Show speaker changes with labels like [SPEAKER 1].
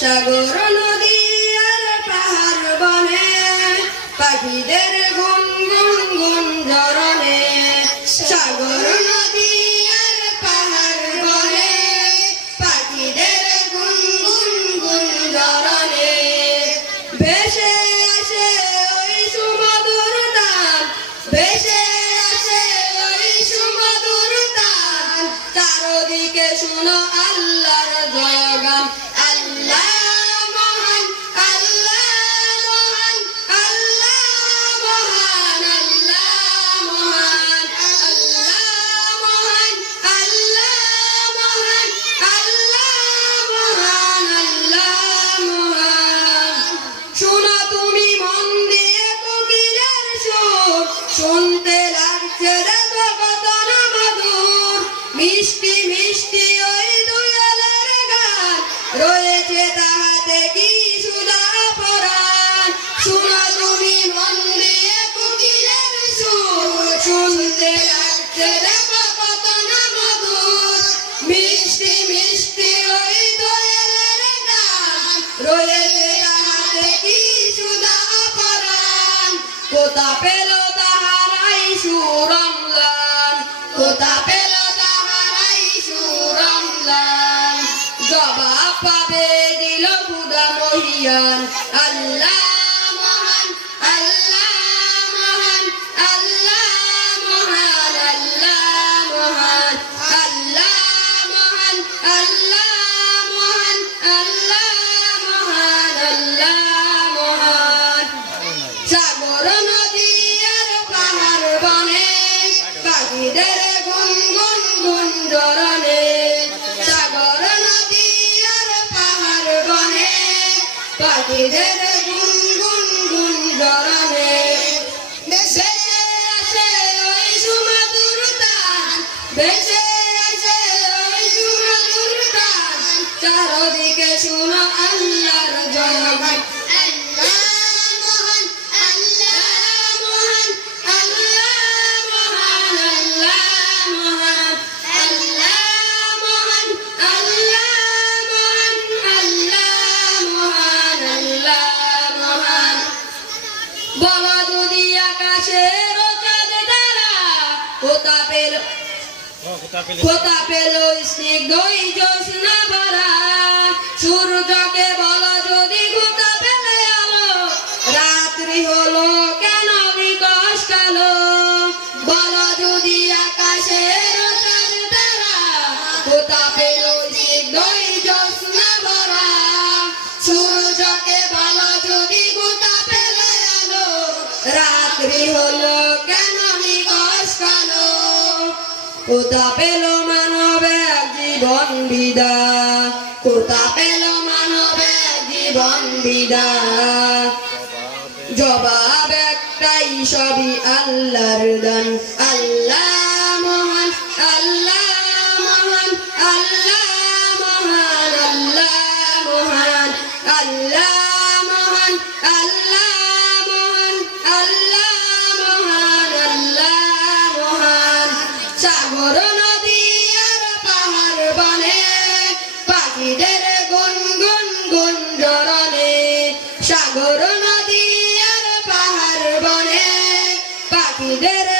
[SPEAKER 1] সাগর নদী আর পাহাড় বনে, পাখিদের গুন গুন গুন ধরনে। সাগর নদী আর পাহাড় বনে, পাখিদের গুন গুন গুন ধরনে। ভেসে আসে ওই সুমধুর তান ভেসে আসে ওই সুমধুর তান চারদিকে শুনো আল্লাহর জয়গান শুনতে লাগছে দেখো কত না মধুর মিষ্টি মিষ্টি ওই দুয়ালের গান। রয়েছে তাহাতে কি সুধা পরাণ। শোনো তুমি মন দিয়ে কোকিলের সুর। শুনতে লাগছে দেখো কত না মধুর মিষ্টি মিষ্টি ওই দোয়েলের গান। রয়েছে তাহাতে কি সুধা পরাণ। কোথা পেল পাবে দিল বুদা মহিয়ান। আল্লাহ মহান, আল্লাহ আল্লাহ মহান আল্লাহ মহান আল্লাহ মহান, আল্লাহ আল্লাহ মহান আল্লাহ মহান। সাগর, নদী আর পাহাড় পাখিদের গুন গুন বেশে আসে ওই সুমধুর তান চারদিকে শুনো আল্লাহর জয়গান আল্লাহ বাবা যদি আকাশের চাঁদ তারা কোথা পেল? কোথা পেল? স্নিগ্ধই জ্যোৎস্না ভরা? সূর্যকে কোথা পেল মানবে জীবন বিদা? কোথা পেল মানবে জীবন বিদা? জবাব একটাই, সবই আল্লাহর দান। আল্লাহ মহান আল্লাহ মহান আল্লাহ মহান আল্লাহ মহান আল্লাহ মহান আল্লাহ মহান, আল্লাহ সাগর নদী আর পাহাড় বনে পাখিদের